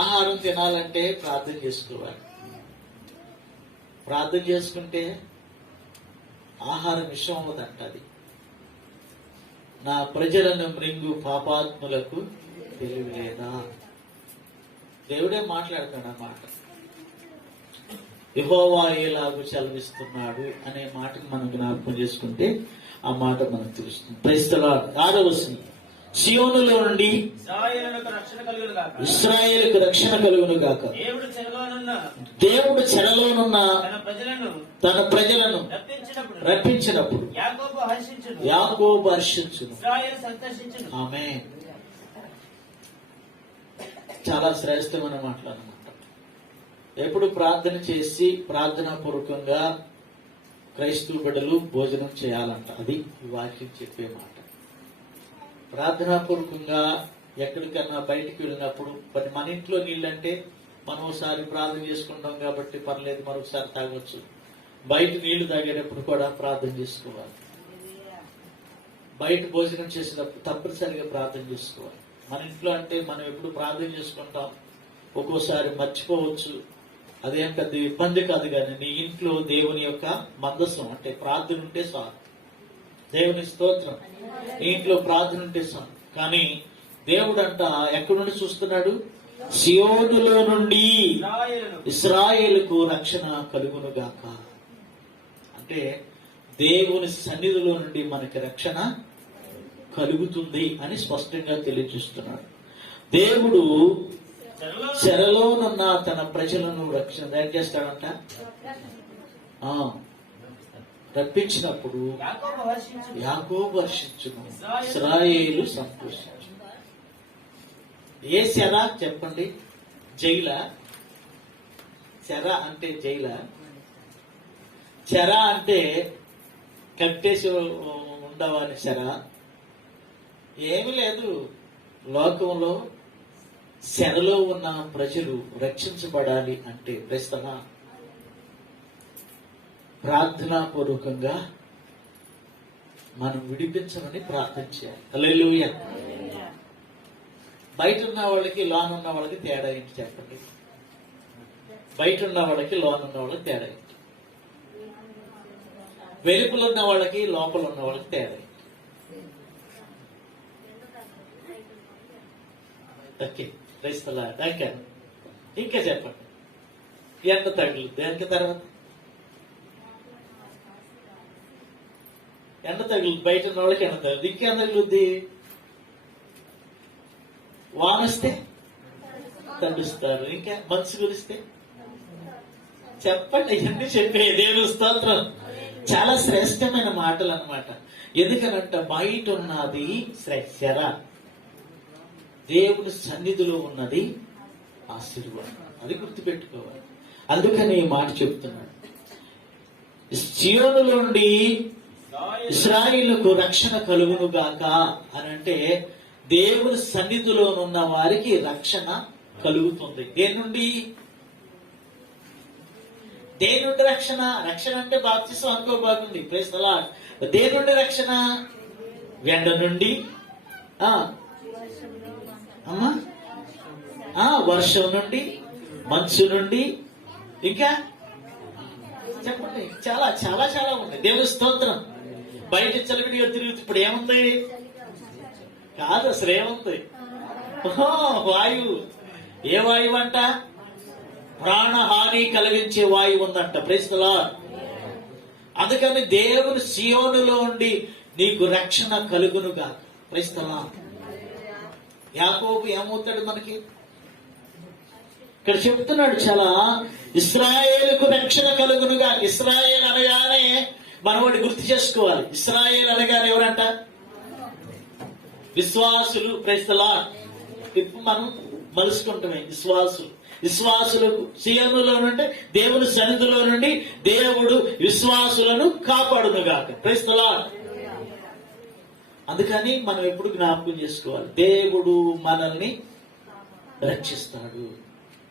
ఆహారం తినాలంటే ప్రార్థన చేసుకోవాలి. ప్రార్థన చేసుకుంటే ఆహారం విషం అవ్వదంట. అది నా ప్రజలను మృంగు పాపాత్ములకు తెలివి లేదా? దేవుడే మాట్లాడతాడు ఆ మాట. యెహోవా ఎలాగూ చలవిస్తున్నాడు అనే మాటకు మనం జ్ఞాపకం చేసుకుంటే ఆ మాట మనకు తెలుస్తుంది. Praise the lord. 6వ వచనం, సియోనులో నుండి ఇశ్రాయేలుకు రక్షణ కలుగును గాక. దేవుడు చెరలోనున్న తన ప్రజలను రప్పించినప్పుడు యాకోబు హర్షించును. ఆమేన్. చాలా శ్రేష్టమైన మాటలు అన్నమాట. ఎప్పుడు ప్రార్థన చేసి ప్రార్థనా పూర్వకంగా క్రైస్తవ బిడ్డలు భోజనం చేయాలంట. అది ఈ వాక్యం చెప్పే మాట. ప్రార్థనా పూర్వకంగా ఎక్కడికన్నా బయటికి వెళ్ళినప్పుడు మన ఇంట్లో నీళ్ళంటే మనం ఒకసారి ప్రార్థన చేసుకుంటాం కాబట్టి పర్లేదు, మరొకసారి తాగొచ్చు. బయట నీళ్లు తాగేటప్పుడు కూడా ప్రార్థన చేసుకోవాలి. బయట భోజనం చేసేటప్పుడు తప్పనిసరిగా ప్రార్థన చేసుకోవాలి. మన ఇంట్లో అంటే మనం ఎప్పుడు ప్రార్థన చేసుకుంటాం, ఒక్కోసారి మర్చిపోవచ్చు. అదేం పెద్ద ఇబ్బంది కాదు. కానీ నీ ఇంట్లో దేవుని యొక్క మందసం అంటే ప్రార్థన ఉంటే చాలు. దేవుని స్తోత్రం. నీ ఇంట్లో ప్రార్థన ఉంటే చాలు. కానీ దేవుడు అంట ఎక్కడి నుండి చూస్తున్నాడు? సియోనులో నుండి ఇశ్రాయేలుకు రక్షణ కలుగును గాక. అంటే దేవుని సన్నిధిలో నుండి మనకి రక్షణ కలుగుతుంది అని స్పష్టంగా తెలియజేస్తున్నాడు. దేవుడు చెరలోనున్న తన ప్రజలను రక్షణ ఏం చేస్తాడంట? రప్పించినప్పుడు యాకోబు హర్షించును, ఇశ్రాయేలు సంతోషించును. ఏ చెర చెప్పండి? జైల. చెర అంటే జైల. చెర అంటే కట్టేసి ఉండవని చెర. ఏమి లేదు. లోకంలో చెరలో ఉన్న ప్రజలు రక్షించబడాలి అంటే ప్రస్తుత ప్రార్థనా పూర్వకంగా మనం విడిపించమని ప్రార్థన చేయాలి. హల్లెలూయా. బయట ఉన్న వాళ్ళకి లోన్ ఉన్న వాళ్ళకి తేడా ఏంటి చెప్పండి? బయట ఉన్న వాళ్ళకి లోన్ ఉన్న వాళ్ళకి తేడా ఏంటి? వెలుపులు ఉన్న వాళ్ళకి లోపల ఉన్న వాళ్ళకి తేడా ఏంటి? ఓకే, ఇంకా చెప్పండి. ఎండ తగులుద్ది. ఎండ తర్వాత ఎండ తగులుద్ది. బయట ఉన్న వాళ్ళకి ఎండ తగులుద్ది. ఇంకేం తగులుద్ది? వానొస్తే తడుస్తారు. ఇంకా మనసు కురిస్తే చెప్పండి. ఇవన్నీ చెప్పే దేవుని స్తోత్రం. చాలా శ్రేష్టమైన మాటలు అన్నమాట. ఎందుకనంట బయట ఉన్నది చెర, దేవుని సన్నిధిలో ఉన్నది ఆశీర్వాదం. అది గుర్తుపెట్టుకోవాలి. అందుకని ఈ మాట చెప్తున్నాడు. సియోనులో నుండి ఇశ్రాయేలుకు రక్షణ కలుగును గాక అని అంటే దేవుని సన్నిధిలోనున్న వారికి రక్షణ కలుగుతుంది. దేని నుండి? దేని నుండి రక్షణ? రక్షణ అంటే బాప్తిసం అనుకోబాగుంది. Praise the lord. దేని నుండి రక్షణ? ఎండ నుండి, వర్షం నుండి, మంచు నుండి, ఇంకా చెప్పండి. చాలా చాలా చాలా ఉన్నాయి. దేవుని స్తోత్రం. బయట చలివిడిగా తిరుగుతూ ఇప్పుడు ఏముంది? కాదు, అసలు ఏముంది? వాయువు. ఏ వాయువు అంట? ప్రాణహాని కలిగించే వాయువు ఉందంట. Praise the lord. అందుకని దేవుని సియోనులో ఉండి నీకు రక్షణ కలుగునుగా. Praise the Lord. యాకోబు ఏమవుతాడు మనకి? ఇక్కడ చెప్తున్నాడు చాలా. ఇశ్రాయేలుకు రక్షణ కలుగునుగా. ఇశ్రాయేల్ అనగానే మనవాడు గుర్తు చేసుకోవాలి. ఇశ్రాయేల్ అనగానే ఎవరంట? విశ్వాసులు. Praise the lord. ఇప్పుడు మనం మలుసుకుంటామే విశ్వాసులు. విశ్వాసులకు సియోనులో నుండి దేవుని సన్నిధిలో నుండి దేవుడు విశ్వాసులను కాపాడునుగాక. Praise the lord. అందుకని మనం ఎప్పుడు జ్ఞాపకం చేసుకోవాలి, దేవుడు మనల్ని రక్షిస్తాడు.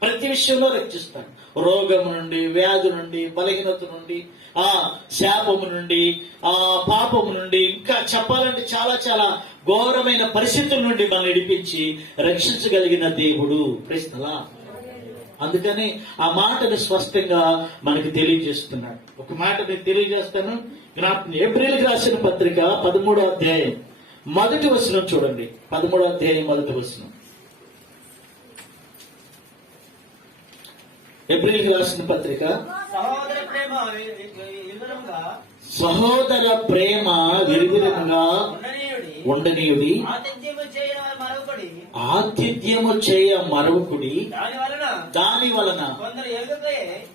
ప్రతి విషయంలో రక్షిస్తాడు. రోగము నుండి, వ్యాధి నుండి, బలహీనత నుండి, శాపము నుండి, పాపము నుండి, ఇంకా చెప్పాలంటే చాలా చాలా ఘోరమైన పరిస్థితుల నుండి మనల్ని విడిపించి రక్షించగలిగిన దేవుడు. Praise the lord. అందుకని ఆ మాటని స్పష్టంగా మనకి తెలియజేస్తున్నాడు. ఒక మాట నేను తెలియజేస్తాను, జ్ఞాపకం. ఏప్రిల్కి రాసిన పత్రిక 13వ అధ్యాయం 1వ వచనం చూడండి. 13వ అధ్యాయం 1వ వచనం. ఏప్రిల్కి రాసిన పత్రిక. సహోదర ప్రేమ విరివిరంగా ఉండనీయుడి, ఆతిథ్యము చేయ మరొకడి, దాని వలన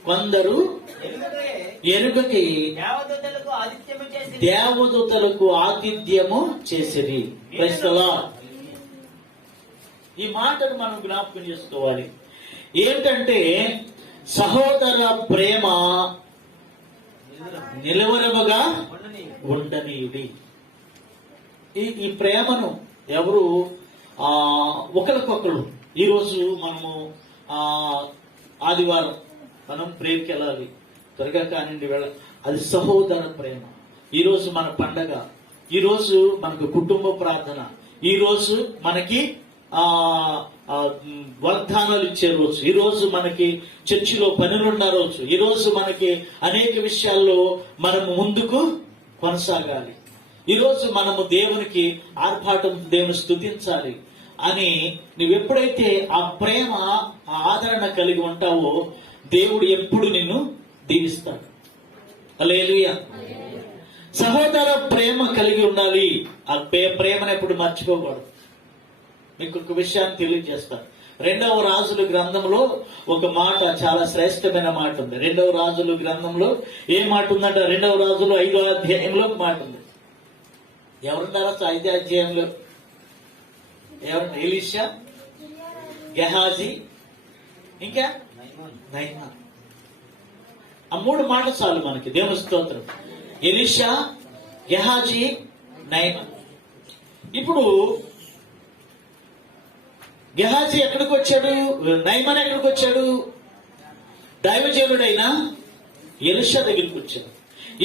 కొందరు ఎరుగకి దేవదూతలకు ఆతిథ్యము చేసిరి. ఈ మాటను మనం జ్ఞాపకం చేసుకోవాలి. ఏంటంటే సహోదర ప్రేమ నిలవరముగా ఉండనీయుడి. ఈ ప్రేమను ఎవరు ఒకరికొకరు, ఈరోజు మనము ఆదివారం మనం ప్రేయర్కి వెళ్ళాలి, త్వరగా కానివ్వండి వెళ్ళాలి, అది సహోదర ప్రేమ. ఈరోజు మన పండగ, ఈరోజు మనకు కుటుంబ ప్రార్థన, ఈరోజు మనకి వాగ్దానాలు ఇచ్చే రోజు, ఈరోజు మనకి చర్చిలో పనులున్న రోజు, ఈరోజు మనకి అనేక విషయాల్లో మనము ముందుకు కొనసాగాలి. ఈరోజు మనము దేవునికి ఆర్భాటం, దేవుని స్తుతించాలి అని నువ్వెప్పుడైతే ఆ ప్రేమ, ఆ ఆదరణ కలిగి ఉంటావో దేవుడు ఎప్పుడు నిన్ను దీవిస్తాడు. హల్లెలూయా. సహోదర ప్రేమ కలిగి ఉండాలి. ఆ ప్రేమను ఎప్పుడు మర్చిపోకూడదు. మీకు ఒక విషయాన్ని తెలియజేస్తాను. 2వ రాజుల గ్రంథంలో ఒక మాట, చాలా శ్రేష్టమైన మాట ఉంది. 2వ రాజుల గ్రంథంలో ఏ మాట ఉందంటే 2వ రాజులు 5వ అధ్యాయంలో ఒక మాట ఉంది. ఎవరున్నారా 5వ అధ్యాయంలో? ఎవరు? ఎలీషా, గెహాజీ, ఇంకా నయమాన్. ఆ 3 మాటలు చాలు మనకి. దేవుని స్తోత్రం. ఎలీషా, గెహాజీ, నయమాన్. ఇప్పుడు గెహాజీ ఎక్కడికి వచ్చాడు? నయమాన్ ఎక్కడికి వచ్చాడు? దైవజనుడైన ఎలీషా దగ్గరికి వచ్చాడు.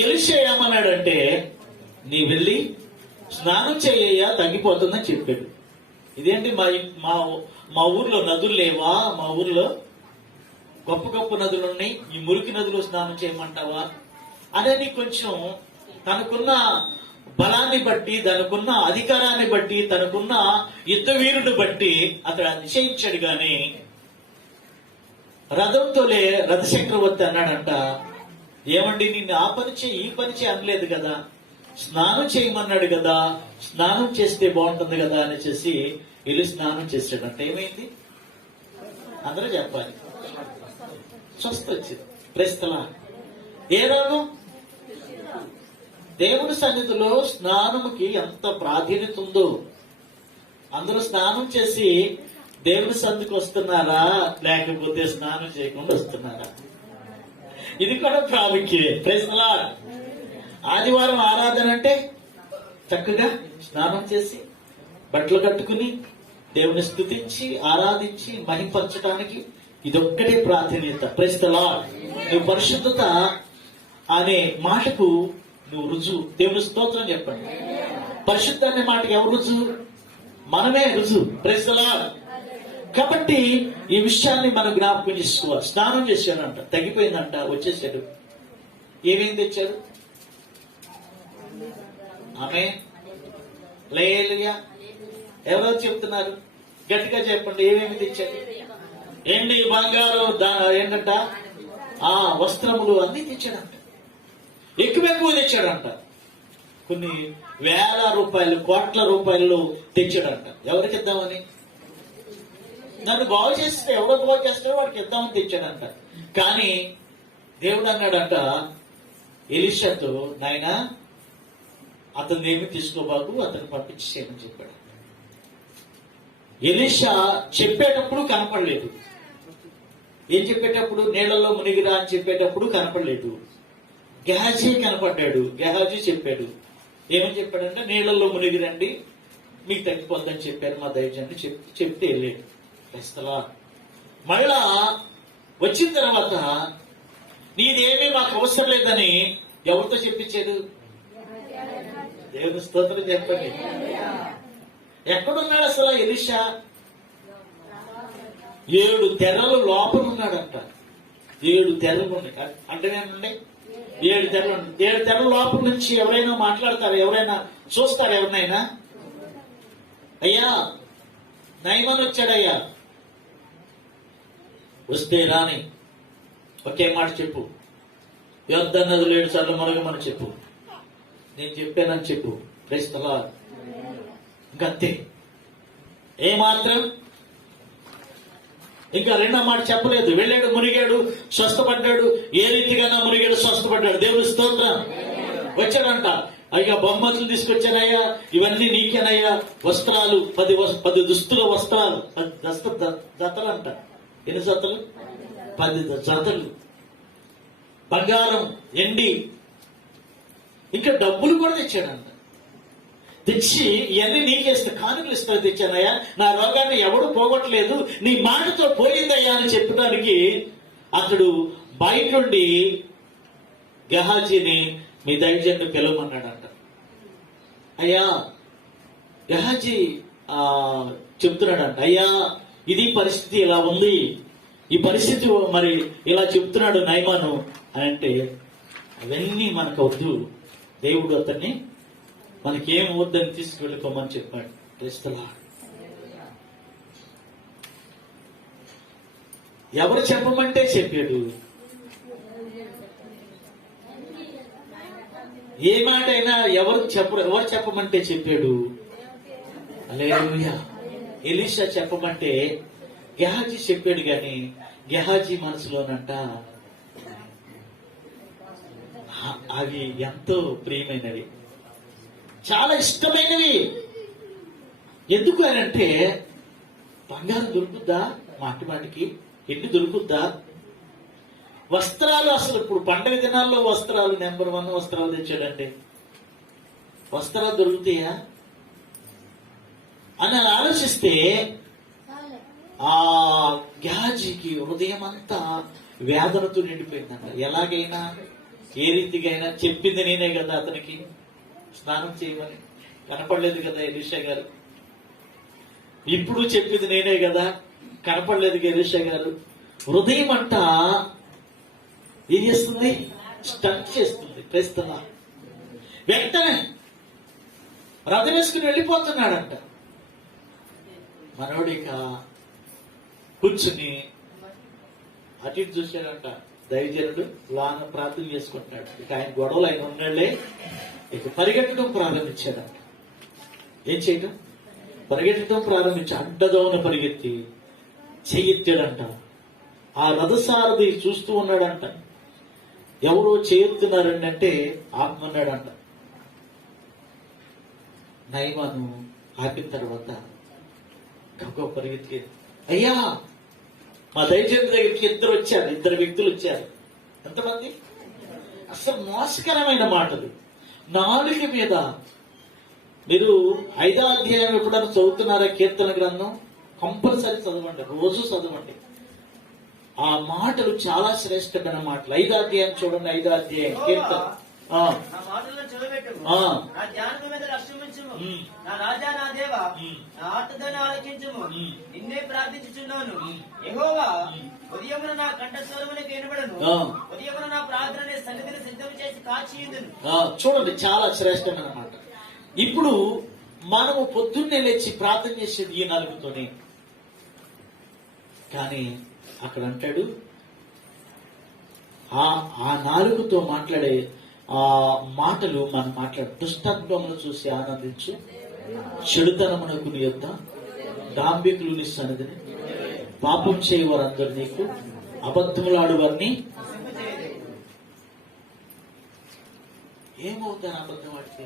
ఎలీషా ఏమన్నాడంటే, నీ వెళ్ళి స్నానం చేయ్యా, తగ్గిపోతుందని చెప్పాడు. ఇదేంటి, మా ఊర్లో నదులు లేవా? మా ఊర్లో గొప్ప గొప్ప నదులు ఉన్నాయి, ఈ మురికి నదులు స్నానం చేయమంటావా అనేది కొంచెం తనకున్న బలాన్ని బట్టి, తనకున్న అధికారాన్ని బట్టి, తనకున్న యుద్ధ వీరుని బట్టి అతడు నిశ్చయించాడు. గాని రథంతోలే రథచక్రవర్తి అన్నాడంట, ఏమండి నిన్ను ఆ పని చేయి, ఈ పని చేయి అనలేదు కదా, స్నానం చేయమన్నాడు కదా, స్నానం చేస్తే బాగుంటుంది కదా అనేసి వెళ్ళి స్నానం చేసాడంట. ఏమైంది? అందరూ చెప్పాలి. స్వస్థ వచ్చింది. ప్రేస్తలా. ఏ రోగం? దేవుని సన్నిధిలో స్నానముకి ఎంత ప్రాధాన్యత ఉందో. అందరూ స్నానం చేసి దేవుని సన్నిధికి వస్తున్నారా, లేకపోతే స్నానం చేయకుండా వస్తున్నారా? ఇది కూడా ప్రాముఖ్యమే. ప్రేస్తలా. ఆదివారం ఆరాధన అంటే చక్కగా స్నానం చేసి బట్టలు కట్టుకుని దేవుని స్తుతించి ఆరాధించి మహింపరచడానికి ఇదొక్కటే ప్రాధాన్యత. Praise the lord. నువ్వు పరిశుద్ధత అనే మాటకు నువ్వు రుజువు. దేవుని స్తోత్రం చెప్పండి. పరిశుద్ధ అనే మాటకి ఎవరు రుజువు? మనమే రుజువు. Praise the lord. కాబట్టి ఈ విషయాన్ని మనం జ్ఞాపకం చేసుకోవాలి. స్నానం చేశాడంట, తగ్గిపోయిందంట, వచ్చేసాడు. ఏమేం తెచ్చాడు? ఆమె హల్లెలూయా. ఎవరో చెప్తున్నారు, గట్టిగా చెప్పండి. ఏమేమి తెచ్చాడు? ఎండి, బంగారు, ఏంటంట, వస్త్రములు అన్ని తెచ్చాడంట. ఎక్కువ తెచ్చాడంట. కొన్ని వేల రూపాయలు, కోట్ల రూపాయలు తెచ్చాడంట. ఎవరికి ఇద్దామని? నన్ను బాగు చేస్తే, ఎవరు బాగు చేస్తే వాడికి ఇద్దామని తెచ్చాడంట. కానీ దేవుడు అన్నాడంట ఎలీషాతో, నాయనా అతను ఏమి తీసుకోబాకు, అతను పంపించేయమని చెప్పాడు. ఎలీషా చెప్పేటప్పుడు కనపడలేదు. ఏం చెప్పేటప్పుడు? నీళ్లలో మునిగిరా అని చెప్పేటప్పుడు కనపడలేదు. గెహాజీ కనపడ్డాడు. గెహాజీ చెప్పాడు. ఏమని చెప్పాడంటే, నీళ్లలో మునిగిరండి, మీకు తగ్గిపోద్దని చెప్పారు మా దైవజనుడు. చెప్తే వెళ్ళాడు. క్రైస్తలా. మళ్ళా వచ్చిన తర్వాత నీదేమీ మాకు అవసరం లేదని ఎవరితో చెప్పించాడు? దేవుని స్తోత్రం చెప్పండి. ఎక్కడున్నాడు అసలు ఎలీషా? 7 తెరలు లోపల ఉన్నాడంట. 7 తెరలు ఉన్నాయి. అంటే నేనండి 7 తెరలు ఉన్నాయి. 7 తెరల లోపల నుంచి ఎవరైనా మాట్లాడతారు? ఎవరైనా చూస్తారు? ఎవరినైనా? అయ్యా నయమాన్ వచ్చాడయ్యా, వస్తే రాని ఒకే మాట చెప్పు, యోర్దాను నదిలో 7 సార్లు మునగమని చెప్పు, నేను చెప్పానని చెప్పు. Praise the lord. ఇంకంతే. ఏమాత్రం ఇంకా రెండో మాట చెప్పలేదు. వెళ్ళాడు, మునిగాడు, స్వస్థపడ్డాడు. ఏ రీతిగా మునిగాడు, స్వస్థపడ్డాడు. దేవుని స్తోత్రం. వచ్చాడంట, అయ్యా బహుమతులు తీసుకొచ్చానయ్యా, ఇవన్నీ నీకేనయ్యా, వస్త్రాలు 10 దుస్తుల వస్త్రాలు, 10 జతలు అంట. ఎన్ని జతలు? 10 జతలు. బంగారం, ఎండి, ఇంకా డబ్బులు కూడా తెచ్చాడంట. తెచ్చి ఇవన్నీ నీకేస్తే కానుకలు ఇస్తాను తెచ్చానయ్యా, నా రోగాన్ని ఎవడు పోగొట్టలేదు, నీ మాటతో పోయిందయ్యా అని చెప్పడానికి అతడు బయట నుండి గెహాజీని మీ దైవజన్ని పిలవమన్నాడంట. అయ్యా గెహాజీ చెప్తున్నాడంట, అయ్యా ఇది పరిస్థితి ఇలా ఉంది, ఈ పరిస్థితి మరి ఇలా చెప్తున్నాడు నయమాను అని అంటే, అవన్నీ మనకు వద్దు, దేవుడు అతన్ని మనకేం వద్దని తీసుకెళ్ళిపోమని చెప్పాడు. Praise the lord. ఎవరు చెప్పమంటే చెప్పాడు. ఏ మాట అయినా ఎవరు చెప్పమంటే చెప్పాడు. హల్లెలూయా. ఎలీషా చెప్పమంటే గెహాజీ చెప్పాడు, గాని గెహాజీ మనసులోనంట అవి ఎంతో ప్రియమైనవి, చాలా ఇష్టమైనవి. ఎందుకు అంటే బంగారం దొరుకుద్దా, మాటికి ఎండి దొరుకుద్దా, వస్త్రాలు అసలు ఇప్పుడు పండగ దినాల్లో వస్త్రాలు నెంబర్ 1 వస్త్రాలు తెచ్చాడండి. వస్త్రాలు దొరుకుతాయా అని ఆలోచిస్తే ఆ గెహాజీకి హృదయం అంతా వేదనతో నిండిపోయిందంట. ఎలాగైనా ఏ రీతిగా అయినా, చెప్పింది నేనే కదా అతనికి స్నానం చేయమని, కనపడలేదు కదా ఎలీషా గారు. ఇప్పుడు చెప్పింది నేనే కదా, కనపడలేదు ఎలీషా గారు. హృదయం అంట ఏం చేస్తుంది? స్టక్ చేస్తుంది. Praise the lord. వెంటనే రథం వేసుకుని వెళ్ళిపోతున్నాడంట. మనోడిక కూర్చుని అటు ఇటు చూశాడంట. దైవజనుడు లాన ప్రార్థన చేసుకుంటున్నాడు. ఇక ఆయన గొడవలు ఆయన ఉన్నాళ్లే, ఇక పరిగెట్టడం ప్రారంభించాడంట. ఏం చేయడం? పరిగెట్టడం ప్రారంభించి అడ్డదోన పరిగెత్తి చెయ్యెత్తాడంట. ఆ రథసారథి చూస్తూ ఉన్నాడంట. ఎవరో చేస్తున్నారండి అంటే ఆపమన్నాడంట. నయమాను ఆపిన తర్వాత గొప్ప పరిగెత్తి, అయ్యా మా దైవజనుడి దగ్గరికి 2 వ్యక్తులు వచ్చారు. ఎంతమంది? అసలు మోసకరమైన మాటలు, నాలుక మీద. మీరు 5వ అధ్యాయం ఎప్పుడైనా చదువుతున్నారా? కీర్తన గ్రంథం కంపల్సరీ చదవండి, రోజు చదవండి. ఆ మాటలు చాలా శ్రేష్టమైన మాటలు. 5వ అధ్యాయం చూడండి. 5వ అధ్యాయం కీర్తన. నిన్నే ప్రార్థించుచున్నాను యెహోవా, ఉదయమున నా కంఠస్వరమునకు వినబడను, ఉదయమున నా ప్రార్థన సన్నిధిని సిద్ధం చేసి కాచియుందును. చూడండి, చాలా శ్రేష్టమైన మాట. ఇప్పుడు మనము పొద్దున్నే లేచి ప్రార్థన చేసేది ఈ నాలుగుతోనే, కానీ అక్కడ అంటాడు ఆ నాలుగుతో మాట్లాడే ఆ మాటలు మనం మాట్లాడు. దుష్టత్వమును చూసి ఆనందించు, చెడుతనమునకు నీ యొద్ద డాంబికులు నీ సన్నిధిని, పాపం చేయవారందరూ నీకు అబద్ధములాడు వారిని. ఏమవుతారు అబద్ధం ఆడితే?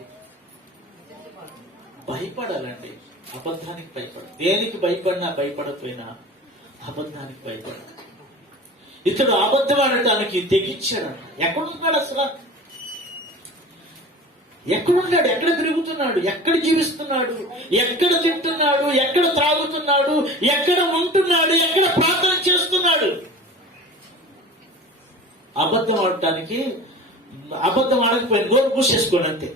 భయపడాలండి. అబద్ధానికి భయపడాలి. దేనికి భయపడినా భయపడకపోయినా అబద్ధానికి భయపడాలి. ఇతడు అబద్ధం ఆడటానికి తెగించాడు. ఎక్కడున్నాడు అసలు? ఎక్కడున్నాడు? ఎక్కడ తిరుగుతున్నాడు? ఎక్కడ జీవిస్తున్నాడు? ఎక్కడ తింటున్నాడు? ఎక్కడ త్రాగుతున్నాడు? ఎక్కడ ఉంటున్నాడు? ఎక్కడ ప్రార్థన చేస్తున్నాడు? అబద్ధం ఆడటానికి, అబద్ధం ఆడకపోయిన నోరు మూసేసుకోండి అంతే.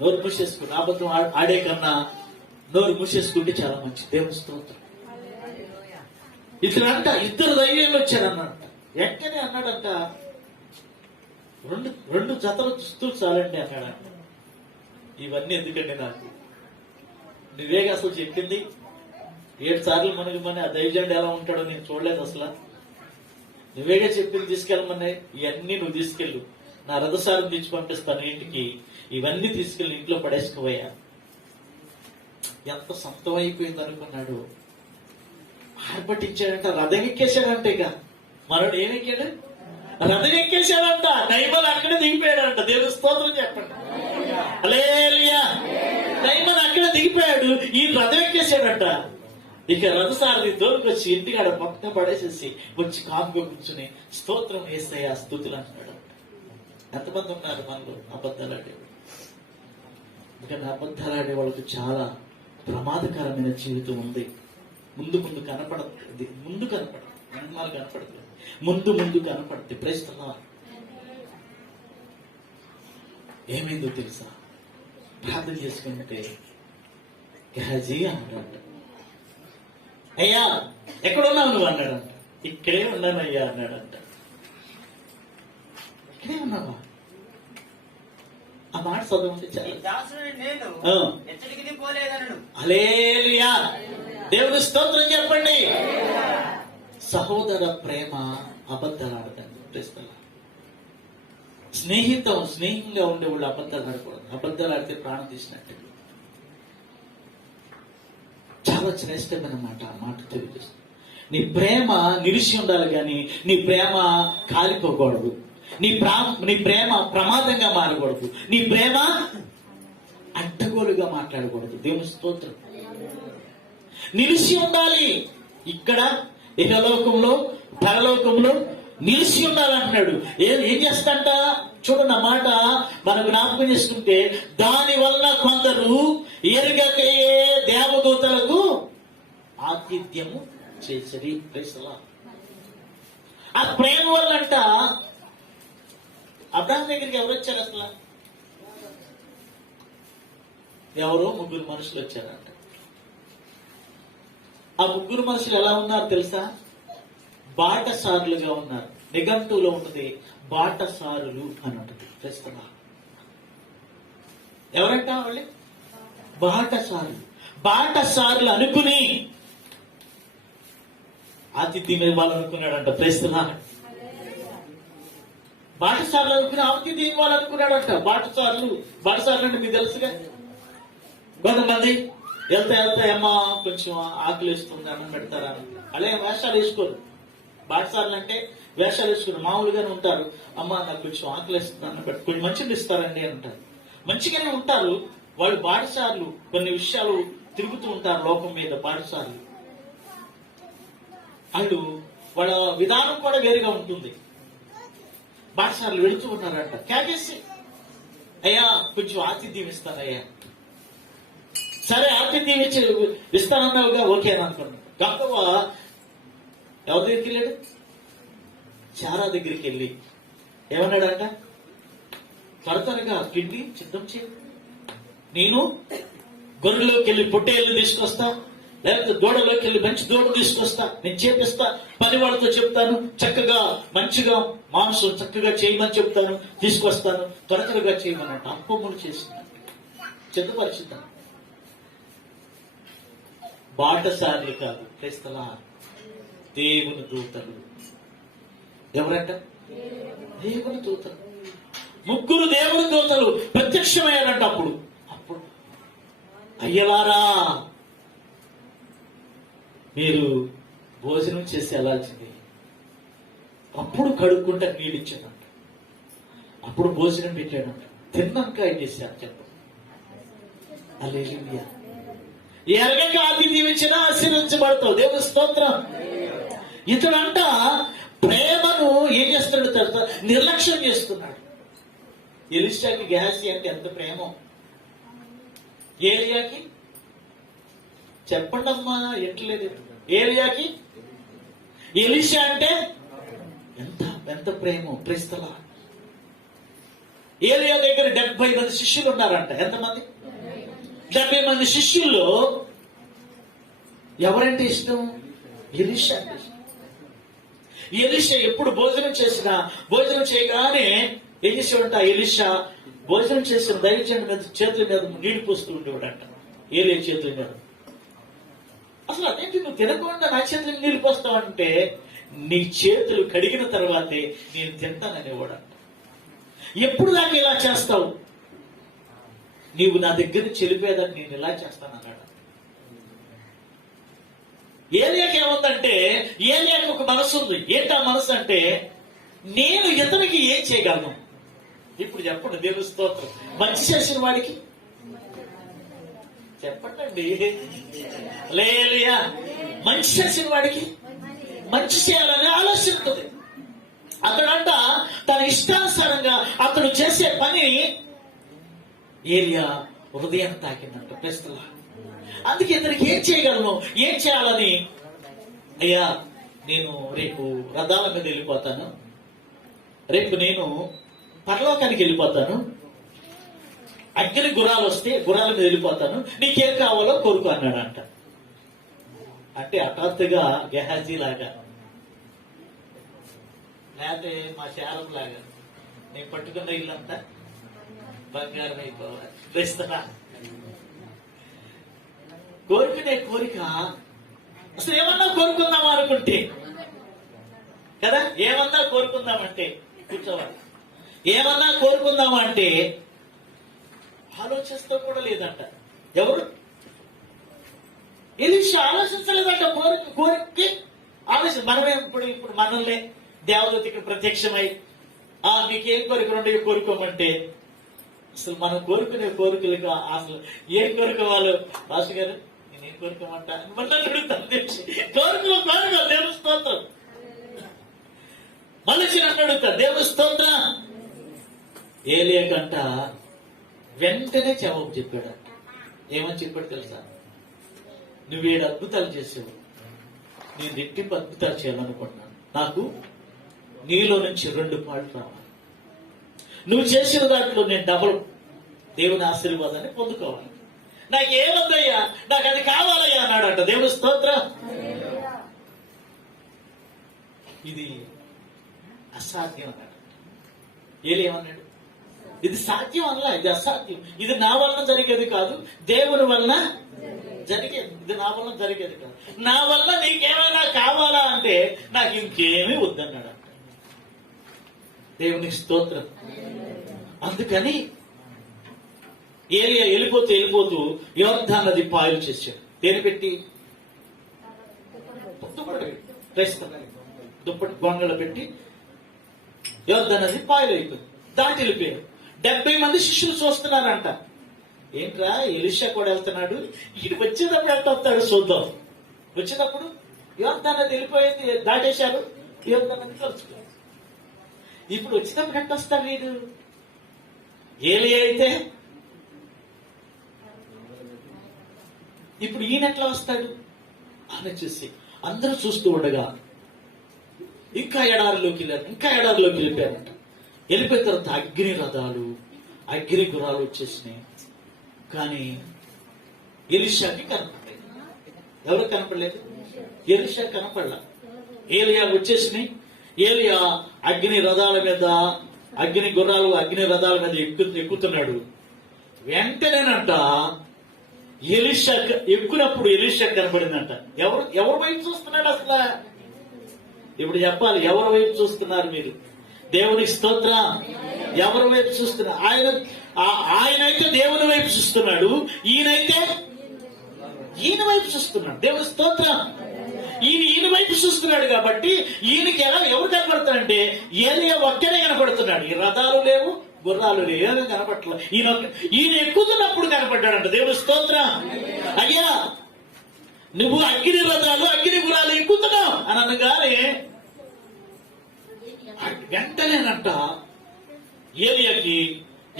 నోరు మూసేసుకోండి. అబద్ధం ఆడే కన్నా నోరు మూసేసుకుంటే చాలా మంచి. దేవుని స్తోత్రం. ఇతనంట ఇద్దరు ధైర్యంలో వచ్చారన్నట. వెంటనే అన్నాడంట, రెండు జతల దుస్తులు చాలండి అన్నాడంట. ఇవన్నీ ఎందుకండి నాకు? నువ్వేగా అసలు చెప్పింది 7 సార్లు మన ఆ దైవజనుడు ఎలా ఉంటాడో నేను చూడలేదు అసలు. నువ్వేగా చెప్పింది తీసుకెళ్ళమన్నాయి. ఇవన్నీ నువ్వు తీసుకెళ్ళు, నా రథసారం తెచ్చి పంపిస్తాను ఇంటికి, ఇవన్నీ తీసుకెళ్ళి ఇంట్లో పడేసుకోవయ్యా. ఎంత సొంతం అయిపోయింది అనుకున్నాడు. ఆర్భటించాడంట, రథం ఎక్కేశాడంట. ఇక మనోడు ఏమెక్కాడు? రథం ఎక్కేశాడంట. నైమల్ అక్కడే దిగిపోయాడంట. దేవుని స్తోత్రం చెప్పండి. హల్లెలూయా. నైమల్ అక్కడే దిగిపోయాడు, ఈ రథం ఎక్కేశాడంట. ఇక రథసారథి దోరుకొచ్చి ఇంటికాడ పక్కన పడేసేసి వచ్చి కాపుగా కూర్చుని స్తోత్రం యేసయ్యా స్తుతులు అంటున్నాడు. ఎంతమంది ఉన్నారు మనలో అబద్ధాలు ఆడేవాళ్ళు? ఎందుకంటే అబద్ధాలు ఆడే వాళ్ళకు చాలా ప్రమాదకరమైన జీవితం ఉంది. ముందు కనపడదు, వెనకాల కనపడదు, ముందు కనపడుతుంది. ప్రశ్న ఏమైందో తెలుసా? ప్రార్థన చేసుకుంటే గహజీ అన్నాడు. అయ్యా ఎక్కడున్నావు నువ్వు అన్నాడంట. ఇక్కడే ఉన్నాను అయ్యా అన్నాడంట. ఇక్కడే ఉన్నావా? ఆ మాట చదవండి. హల్లెలూయా. దేవుని స్తోత్రం చెప్పండి. సహోదర ప్రేమ అబద్ధాలు ఆడదండి. స్నేహితులుగా ఉండే వాళ్ళు అబద్ధాలు ఆడకూడదు. అబద్ధాలు ఆడితే ప్రాణం తీసినట్టు. చాలా శ్రేష్టమైన మాట. ఆ మాట తెలియజేస్తుంది. నీ ప్రేమ నిలిచి ఉండాలి కానీ నీ ప్రేమ కాలిపోకూడదు. నీ ప్రేమ ప్రమాదంగా మారకూడదు. నీ ప్రేమ అడ్డగోలుగా మాట్లాడకూడదు. దేవుని స్తోత్రం. నిలిచి ఉండాలి. ఇక్కడ ఇహలోకంలో పరలోకంలో నిలిచి ఉండాలంటున్నాడు. ఏం చేస్తాంట చూడండి. ఆ మాట మనం జ్ఞాపకం చేసుకుంటే, దాని వల్ల కొందరు ఎరుగకే దేవదూతలకు ఆతిథ్యము చేసరి. ఆ ప్రేమ వల్లంట అబ్రాహాం దగ్గరికి ఎవరు వచ్చారు అసలు? ఎవరో 3 మనుషులు వచ్చారంట. ఆ 3 మనుషులు ఎలా ఉన్నారు తెలుసా? బాటసారులుగా ఉన్నారు. నిఘంటువులో ఉన్నది బాటసారులు అని ఉంటుంది. తెలుసుకున్నా? ఎవరంట వాళ్ళు? బాటసారులు అనుకుని ఆతిథ్యం ఇవ్వాలనుకున్నాడంట. ప్రస్తుతం బాటసారులు అనుకుని ఆతిథ్యం ఇవ్వాలనుకున్నాడంట. బాటసారులు అంటే మీకు తెలుసుగా. కొంతమంది వెళ్తా అమ్మా కొంచెం ఆకలి వేస్తుంది అన్నం పెడతారా అని అలాగే వేషాలు వేసుకోరు. బాటసారులు అంటే వేషాలు వేసుకుని మామూలుగానే ఉంటారు. అమ్మ నాకు కొంచెం ఆకలి వేస్తుంది అన్నం పెట్ట కొంచెం మంచిగా ఇస్తారండి అంటారు. మంచిగానే ఉంటారు వాళ్ళు. బాటసారులు కొన్ని విషయాలు తిరుగుతూ ఉంటారు లోకం మీద. బాటసారులు వాళ్ళు వాళ్ళ విధానం కూడా వేరుగా ఉంటుంది. బాటసారులు వెళుతూ ఉన్నారంట. క్యాకేసి అయ్యా కొంచెం ఆతిథ్యం ఇస్తానయ్యా. సరే ఆతిథ్యం ఇస్తానన్నావుగా, ఓకే అని అనుకున్నాను. గొప్ప ఎవరి దగ్గరికి వెళ్ళాడు? చారా దగ్గరికి వెళ్ళి ఏమన్నాడంట? త్వరగా పిండి సిద్ధం చేయి, నేను గొర్రెలోకి వెళ్ళి పొట్టేళ్ళు తీసుకొస్తా, లేకపోతే దూడలోకి వెళ్ళి మంచి దూడ తీసుకొస్తా, నేను చేపిస్తా, పని వాళ్ళతో చెప్తాను, చక్కగా మంచిగా మాంసం చక్కగా చేయమని చెప్తాను, తీసుకొస్తాను, త్వరగా చేయమన్నట్టు అప్పములు చేస్తున్నాను, సిద్ధపరిచిద్దాను. బాటసారులు కాదు, క్రైస్తలా దేవుని దూతలు. ఎవరంట? దేవుని దూతలు. 3 దేవుని దూతలు ప్రత్యక్షమయ్యారంట. అప్పుడు అయ్యలారా మీరు భోజనం చేసి వెళ్ళాల్సింది. అప్పుడు కడుక్కుంటే నీళ్ళు ఇచ్చాడంట. అప్పుడు భోజనం పెట్టాడంట. తిన్నాక ఏం చేశారు చెప్పండి? హల్లెలూయా. ఎరగక ఆతిథ్యం ఇచ్చినా ఆశీర్వించబడతావు. దేవుని స్తోత్రం. ఇతడంట ప్రేమను ఏం చేస్తున్నాడు తెలుసా? నిర్లక్ష్యం చేస్తున్నాడు. ఎలీషాకి గెహాజీ అంటే ఎంత ప్రేమో, ఏలియాకి చెప్పండి అమ్మా ఎట్లేదు. ఏలియాకి ఎలీషా అంటే ఎంత ప్రేమో. క్రీస్తులా ఏలియా దగ్గర 70 మంది శిష్యులు ఉన్నారంట. ఎంతమంది? 70 మంది శిష్యుల్లో ఎవరంటే ఇష్టం? ఎలీషా అంటే ఇష్టం. ఎలీషా ఎప్పుడు భోజనం చేసినా, భోజనం చేయగానే ఏం చేసేవాడంట? ఎలీషా భోజనం చేసిన దైవజనుడి మీద చేతుల మీద నీళ్లు పోస్తూ ఉండేవాడంట. ఏలియా చేతుల మీద. అసలు అదేంటి, నువ్వు తినకుండా నా చేతులకు నీళ్లు పోస్తావంటే, నీ చేతులు కడిగిన తర్వాతే నేను తింటాననేవాడంట. ఎప్పుడు దాకా ఇలా చేస్తావు? నీవు నా దగ్గర చెలిపేదని నేను ఇలా చేస్తాను అన్నాడు. ఏలియాకి ఏముందంటే, ఏలియాకి ఒక మనసు ఉంది. ఏంటి ఆ మనసు అంటే, నేను ఇతనికి ఏం చేయగలను? ఇప్పుడు చెప్పండి, దేవుని స్తోత్రం. మంచి చేసిన వాడికి చెప్పండి, హల్లెలూయా. మంచి చేసిన వాడికి మంచి చేయాలనే ఆలోచన ఉంటుంది. అతడంట తన ఇష్టానుసారంగా అతడు చేసే పని ఏలియా హృదయం తాకిందంట. ప్రశ్నలా అందుకే ఇతనికి ఏం చేయగలను, ఏం చేయాలని, అయ్యా నేను రేపు రథాల మీద వెళ్ళిపోతాను, రేపు నేను పరలోకానికి వెళ్ళిపోతాను, అగ్ని గుర్రాలు వస్తే గుర్రాల మీద వెళ్ళిపోతాను, నీకేం కావాలో కోరుకో అన్నాడంట. అంటే హఠాత్తుగా గెహాజీ లాగా, లేకపోతే మా శారం లాగా, నేను పట్టుకున్న ఇల్లంతా బంగారం అయిపోవాలి. ప్రశ్న కోరుకునే కోరిక అసలు ఏమన్నా కోరుకుందాం అనుకుంటే కదా, ఏమన్నా కోరుకుందామంటే కూర్చోవాలి, ఏమన్నా కోరుకుందామంటే ఆలోచిస్తూ కూడా లేదంట. ఎవరు? ఎలీషా ఆలోచించలేదంట. కోరికకి ఆలోచన. మనమే ఇప్పుడు మనల్ని దేవదూత ఇక్కడ ప్రత్యక్షమై మీకేం కోరికలు ఉంటాయో కోరుకోమంటే, అసలు మనం కోరుకునే కోరికలకు అసలు ఏం కోరుకోవాలో రాజు గారు నేనేం కోరుకోమంట మళ్ళీ అడుగుతాను. కోరుకో దేవుని స్తోత్రం. మళ్ళీ నన్ను అడుగుతా దేవుని స్తోత్రం. ఏలియా కంట వెంటనే జవాబు చెప్పాడు. ఏమని చెప్పాడు తెలుసా? నువ్వు 7 అద్భుతాలు చేసావు, నేను రెట్టింపు అద్భుతాలు చేయాలనుకుంటున్నాను. నాకు నీలో నుంచి 2 పాళ్ళు రావాలి. నువ్వు చేసిన దాంట్లో నేను డబుల్ దేవుని ఆశీర్వాదాన్ని పొందుకోవాలి. నాకు ఏముందయ్యా, నాకు అది కావాలయ్యా అన్నాడంట. దేవుని స్తోత్రం. ఇది అసాధ్యం అన్నాడు. ఏమన్నాడు? ఇది సాధ్యం అనలా, ఇది అసాధ్యం. ఇది నా వలన జరిగేది కాదు, దేవుని వలన జరిగేది. ఇది నా వలన జరిగేది కాదు. నా వల్ల నీకేమైనా కావాలా అంటే నాకు ఇంకేమీ వద్దన్నాడు. దేవునికి స్తోత్రం. అందుకని ఏలియా వెళ్ళిపోతూ యోర్దాను నది పాయలు చేశాడు. దేని పెట్టి? దుప్పటి గొంగళ పెట్టి యోర్దాను నది పాయలు అయిపోయింది. దాటి వెళ్ళిపోయాడు. 70 మంది శిష్యులు చూస్తున్నారంట. ఏంట్రా ఎలీషా కూడా వెళ్తున్నాడు, ఇటు వచ్చేటప్పుడు ఎంత వస్తాడు చూద్దాం. వచ్చేటప్పుడు యోర్దాను నది వెళ్ళిపోయింది, దాటేశారు, యోర్దాను నది కలుసుకున్నారు. ఇప్పుడు వచ్చినప్పుడు ఎట్ట వస్తాడు వీడు? ఏలియా అయితే ఇప్పుడు ఈయన ఎట్లా వస్తాడు అని చూసి అందరూ చూస్తూ ఉండగా ఇంకా ఎడారిలోకి వెళ్ళిపోయారంట. వెళ్ళిపోయిన తర్వాత అగ్ని రథాలు, అగ్ని గుర్రాలు వచ్చేసినాయి. కానీ ఎలీషాకి కనపడలేదు. ఎవరు కనపడలేదు? ఎలీషా కనపడలా. ఏలియా వచ్చేసినాయి. ఏలియా అగ్ని రథాల మీద, అగ్ని గుర్రాలు అగ్ని రథాల మీద ఎక్కుతున్నాడు. వెంటనేనంట ఎలీషా ఎక్కునప్పుడు ఎలీషా కనబడిందంట. ఎవరు వైపు చూస్తున్నాడు అసలు? ఇప్పుడు చెప్పాలి, ఎవరి వైపు చూస్తున్నారు మీరు? దేవునికి స్తోత్రం. ఎవరి వైపు చూస్తున్నారు? ఆయనైతే దేవుని వైపు చూస్తున్నాడు, ఈయనైతే ఈయన వైపు చూస్తున్నాడు. దేవుని స్తోత్రం. ఈయన వైపు చూస్తున్నాడు కాబట్టి ఈయనకి ఎవరు కనపడతాడంటే ఏలియా ఒక్కనే కనపడుతున్నాడు. ఈ రథాలు లేవు, గుర్రాలు లేవు, ఏమీ కనపడట్లేదు. ఈయన ఎక్కుతున్నప్పుడు కనపడ్డాడంట. దేవుని స్తోత్రం. అయ్యా నువ్వు అగ్ని రథాలు అగ్ని గుర్రాలు ఎక్కుతున్నావు అని అనగానే వెంటనేనంట ఏలియాకి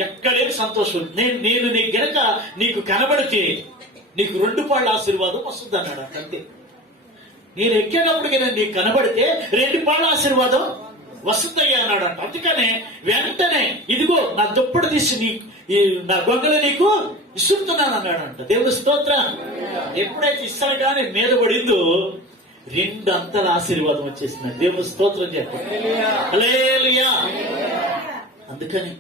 ఎక్కడేమి సంతోషం. నేను నీ గనక నీకు కనబడితే నీకు 2 పాళ్ళ ఆశీర్వాదం వస్తుంది అన్నాడు. అంతే. నేను ఎక్కేటప్పటికి నేను నీకు కనబడితే 2 పాళ్ళ ఆశీర్వాదం వస్తుందయ్యా అన్నాడు అంట. అందుకనే వెంటనే ఇదిగో నా దుప్పటి తీసి నా గొంగళి నీకు ఇసురుతున్నాను అన్నాడంట. దేవుని స్తోత్రం. ఎప్పుడైతే ఇసరగానే మీద పడిందో 2 అంతల ఆశీర్వాదం వచ్చేసింది. దేవుని స్తోత్రం చెప్పండి. హల్లెలూయా. అందుకని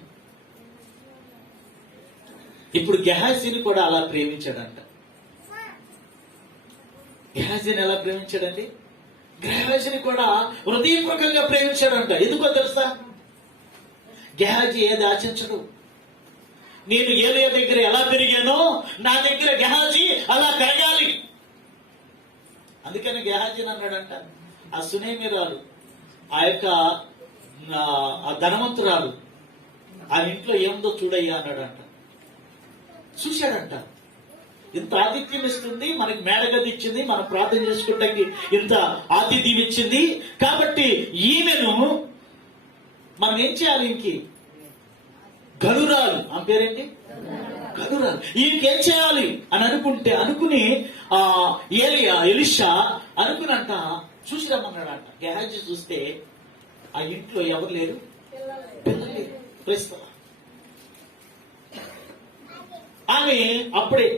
ఇప్పుడు గెహాజీని కూడా అలా ప్రేమించాడంట. గెహాజీని ఎలా ప్రేమించాడండి? గెహాజీని కూడా హృదయపూర్వకంగా ప్రేమించాడంట. ఎందుకో తెలుసా? గెహాజీ ఏది ఆశించడు. నేను ఏలియా దగ్గర ఎలా పెరిగానో నా దగ్గర గెహాజీ అలా పెరగాలి. అందుకని గెహాజీని అన్నాడంట, ఆ సునేమిరాలు, ఆ యొక్క ఆ ధనవంతురాలు, ఆ ఇంట్లో ఏముందో చూడయ్యా అన్నాడంట. చూశాడంట. ఇంత ఆతిథ్యం ఇస్తుంది, మనకి మేడగది ఇచ్చింది, మనం ప్రార్థన చేసుకుంటానికి ఇంత ఆతిథ్యం ఇచ్చింది, కాబట్టి ఈమెను మనం ఏం చేయాలి? ఇంకి గనురాలు, ఆ పేరేంటి? గనురాలు. ఈయనకేం చేయాలి అని అనుకుని ఎలీషా అనుకునంట చూసి రమ్మన్నాడంట. గెహాజీ చూస్తే ఆ ఇంట్లో ఎవరు లేరు, పిల్లలు లేరు. ప్రస్తుతం ఆమె అప్పుడే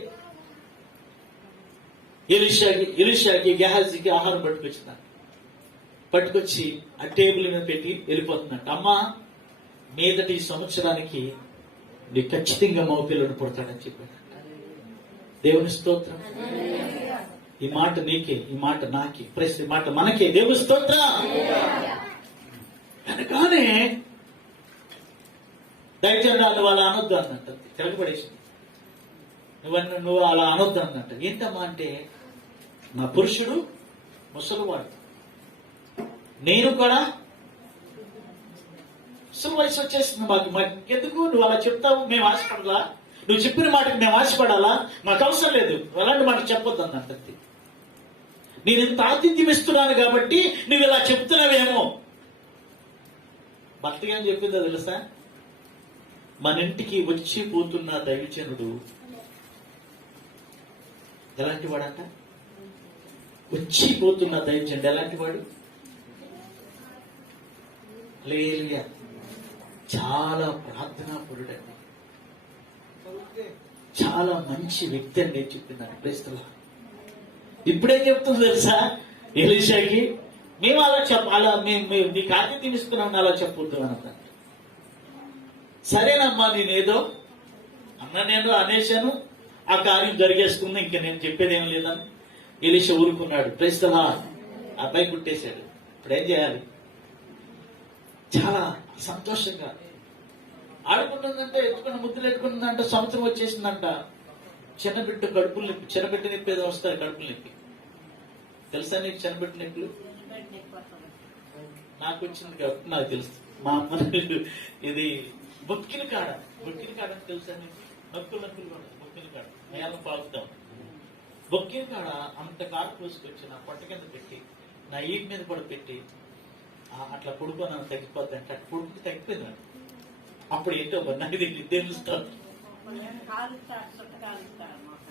ఎలీషాకి గెహాజీకి ఆహారం పట్టుకొచ్చి ఆ టేబుల్ మీద పెట్టి వెళ్ళిపోతుందంట. అమ్మా, మీదటి ఈ సంవత్సరానికి నీకు ఖచ్చితంగా మగ పిల్లడు పుడతాడని చెప్పాడు. దేవుని స్తోత్రం. ఈ మాట నీకే, ఈ మాట నాకే, ప్రెస్ ఈ మాట మనకే. దేవుని స్తోత్రం. అనగానే దయచేసి నువ్వు అలా అనొద్దు అన్నట్టు తిరగబడేసింది. నువ్వు అలా అనొద్దు అన్నట్టు. ఏంటమ్మా అంటే, నా పురుషుడు ముసలివాడు, నేను కూడా ముసలి వయసు వచ్చేస్తుంది మాకు ఎందుకు నువ్వు అలా చెప్తావు? మేము ఆశపడాలా? నువ్వు చెప్పిన మాటకి మేము ఆశపడాలా? మాకు అవసరం లేదు, అలాంటి మాట చెప్పొద్దు అన్నట్టు. నేను ఇంత ఆతిథ్యం ఇస్తున్నాను కాబట్టి నువ్వు ఇలా చెప్తున్నావేమో. భక్తి ఏం చెప్పిందో తెలుసా? మన ఇంటికి వచ్చి పోతున్న దైవజనుడు ఎలాంటి వాడంట? వచ్చి పోతున్న దైవజనుడు ఎలాంటి వాడు? హల్లెలూయా. చాలా ప్రార్థనా పరుడండి, చాలా మంచి వ్యక్తి అండి అని చెప్పిందండి. క్రైస్తవ ఇప్పుడేం చెప్తుంది తెలుసా ఎలీషాకి? మేము అలా మేము నీకు ఆతిథ్యం ఇస్తున్నాం అలా చెప్పొద్దు అన్నది. సరేనమ్మా, నేను అనేశాను, ఆ కార్యం జరిగేసుకుంది, ఇంక నేను చెప్పేది ఏం లేదని ఎలీషా ఊరుకున్నాడు. క్రైస్తవ అబ్బాయి పుట్టేశాడు. ఇప్పుడు ఏం చేయాలి? చాలా సంతోషంగా ఆడుకుంటుందంటే, ఎత్తుకున్న ముద్దులు ఎట్టుకుంటుందంట. సంవత్సరం వచ్చేసిందంట. చిన్నబిడ్డ కడుపులు నొప్పి, చిన్నబిడ్డ నొప్పి ఏదో వస్తాయి, కడుపులు నొప్పి. తెలుసా నీకు చిన్నబిడ్డ నొప్పులు? నాకు వచ్చింది కాబట్టి నాకు తెలుసు. మా అమ్మ ఇది బొక్కిన కాడ అంటే తెలుసా నీకు? నొప్పులు కూడా బొక్కిన కాడ నేల పాలుతాం. బొక్కిన కాడ అంత కాడ పోసుకొచ్చి నా పొట్ట కింద పెట్టి నా ఈటి మీద కూడా పెట్టి అట్లా పడుకొని తగ్గిపోద్ది అంటే అట్లా పడుకుని తగ్గిపోయింది. అప్పుడు ఏంటో నాకు తెలుస్తాను.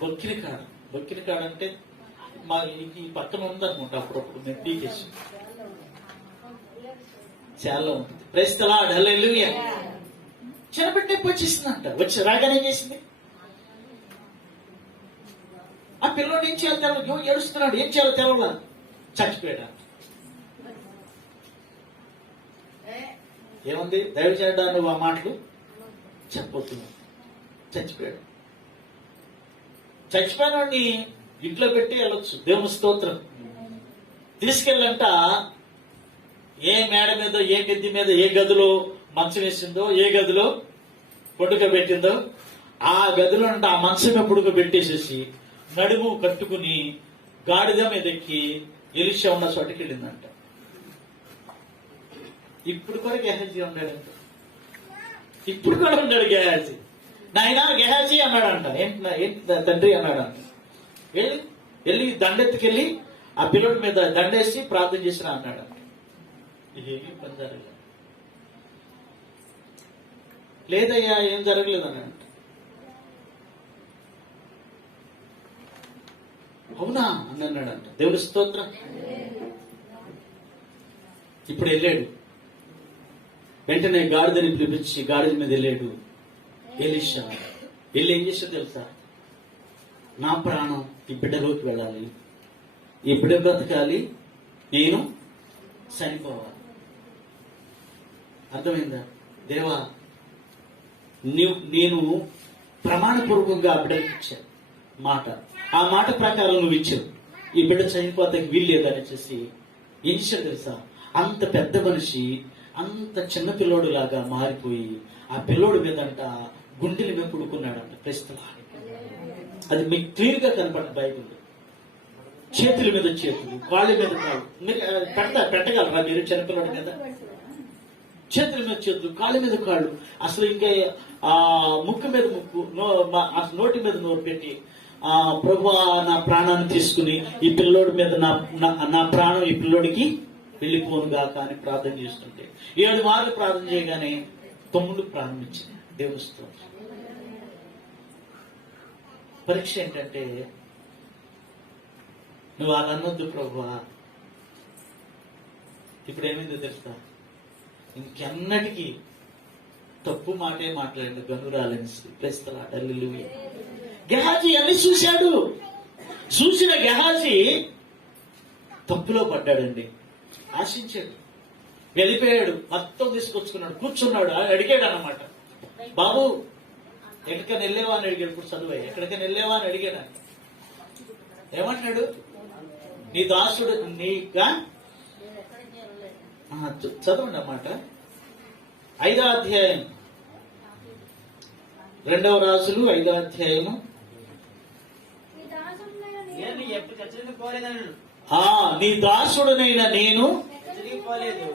బొక్కిన కాడ అంటే మా ఈ పక్కన ఉందనుకుంటా, అప్పుడప్పుడు మేము పీకేసి చాలా ఉంటుంది. ప్రైస్తలా హల్లెలూయా. చిన్నబిడ్డ వచ్చేసిందంట. వచ్చి రాగానే చేసింది. ఆ పిల్లడు ఏం చేయాలి తెలవదు, ఏడుస్తున్నాడు. ఏం చేయాలో తెలవలా, చచ్చిపోయాడు. ఏముంది? దైవజనుడా నువ్వు ఆ మాటలు చెప్పొద్దు. చచ్చిపోయాడు. చచ్చిపోయినోడిని ఇంట్లో పెట్టి వెళ్ళొచ్చు. దేవుని స్తోత్రం. తీసుకెళ్ళంట ఏ మేడ మీద, ఏ గది మీద, ఏ గదిలో మంచం వేసిందో, ఏ గదిలో పడుకోబెట్టిందో ఆ గదిలో అంటే ఆ మంచమే పడుకోబెట్టేసేసి నడుము కట్టుకుని గాడిద మీద ఎక్కి ఎలీషా ఉన్న చోటకి వెళ్ళిందంట. ఇప్పుడు కూడా గెహాజీ ఉన్నాడంట. ఇప్పుడు కూడా ఉన్నాడు గెహాజీ. నాయన గెహాజీ అన్నాడంట. ఏంటి తండ్రి అన్నాడంట. వెళ్ళి దండెత్తుకెళ్ళి ఆ పిల్లడి మీద దండేసి ప్రార్థన చేసినా అన్నాడంట. ఏమీ పని జరగలేదు. లేదయ్యా ఏం జరగలేదు అన్నాడంట. అవునా అని అన్నాడంట. దేవుడి స్తోత్రం. ఇప్పుడు వెళ్ళాడు. వెంటనే గాడిదని పిలిపించి గాడిద మీద వెళ్ళాడు ఎలీషా. వెళ్ళి ఏం చేశాడు తెలుసా? నా ప్రాణం ఈ బిడ్డలోకి వెళ్ళాలి, ఈ బిడ్డ బ్రతకాలి, నేను చనిపోవాలి. అర్థమైందా? దేవా, నేను ప్రమాణపూర్వకంగా ఆ బిడ్డకి ఇచ్చాను మాట, ఆ మాట ప్రకారం నువ్వు ఇచ్చావు. ఈ బిడ్డ చనిపోతాకి వీల్లేదని చెప్పేసి ఏం చేశాడు తెలుసా? అంత పెద్ద మనిషి అంత చిన్న పిల్లోడు లాగా మారిపోయి ఆ పిల్లోడు మీదంట గుండెల మీద పుడుకున్నాడంట. క్రైస్తవ, అది మీకు క్లియర్ గా కనపడదు బైబిల్లో. చేతుల మీద చేతులు, కాళ్ళ మీద కాళ్ళు. మీరు పెట్టగలరా మీరు చిన్నపిల్లడి మీద? చేతుల మీద చేతులు, కాళ్ళ మీద కాళ్ళు. అసలు ఇంకా ఆ ముక్కు మీద ముక్కు, నోటి మీద నోరు పెట్టి, ప్రభువా నా ప్రాణాన్ని తీసుకుని ఈ పిల్లోడి మీద నా ప్రాణం ఈ పిల్లోడికి వెళ్ళిపోను గాక అని ప్రార్థన చేస్తుంటే 7 మార్లు ప్రార్థన చేయగానే 9 ప్రారంభించింది. దేవుని స్తోత్రం. పరీక్ష ఏంటంటే, నువ్వు అలా అనొద్దు ప్రభువా. ఇప్పుడు ఏమైందో తెలుసా? ఇంకెన్నటికీ తప్పు మాటే మాట్లాడింది గనురాలని క్రైస్తలాటల్లు. గెహాజీ అన్ని చూశాడు. చూసిన గెహాజీ తప్పులో పడ్డాడండి. ఆశించాడు, వెళ్ళిపోయాడు, మొత్తం తీసుకొచ్చుకున్నాడు, కూర్చున్నాడు, అడిగాడు అన్నమాట. బాబు ఎక్కడికైనా వెళ్ళేవా అని అడిగాడు. ఇప్పుడు చదువు, ఎక్కడికైనా వెళ్ళేవా అని అడిగాడు. ఏమంటాడు? నీ దాసుడు నీగా చదవండి అన్నమాట. 5వ అధ్యాయం, 2వ రాజులు 5వ అధ్యాయము. నేను ఎప్పుడు చచ్చిన పోలేదన్నాడు. నీ దాసుడునైన నేను పోలేదు.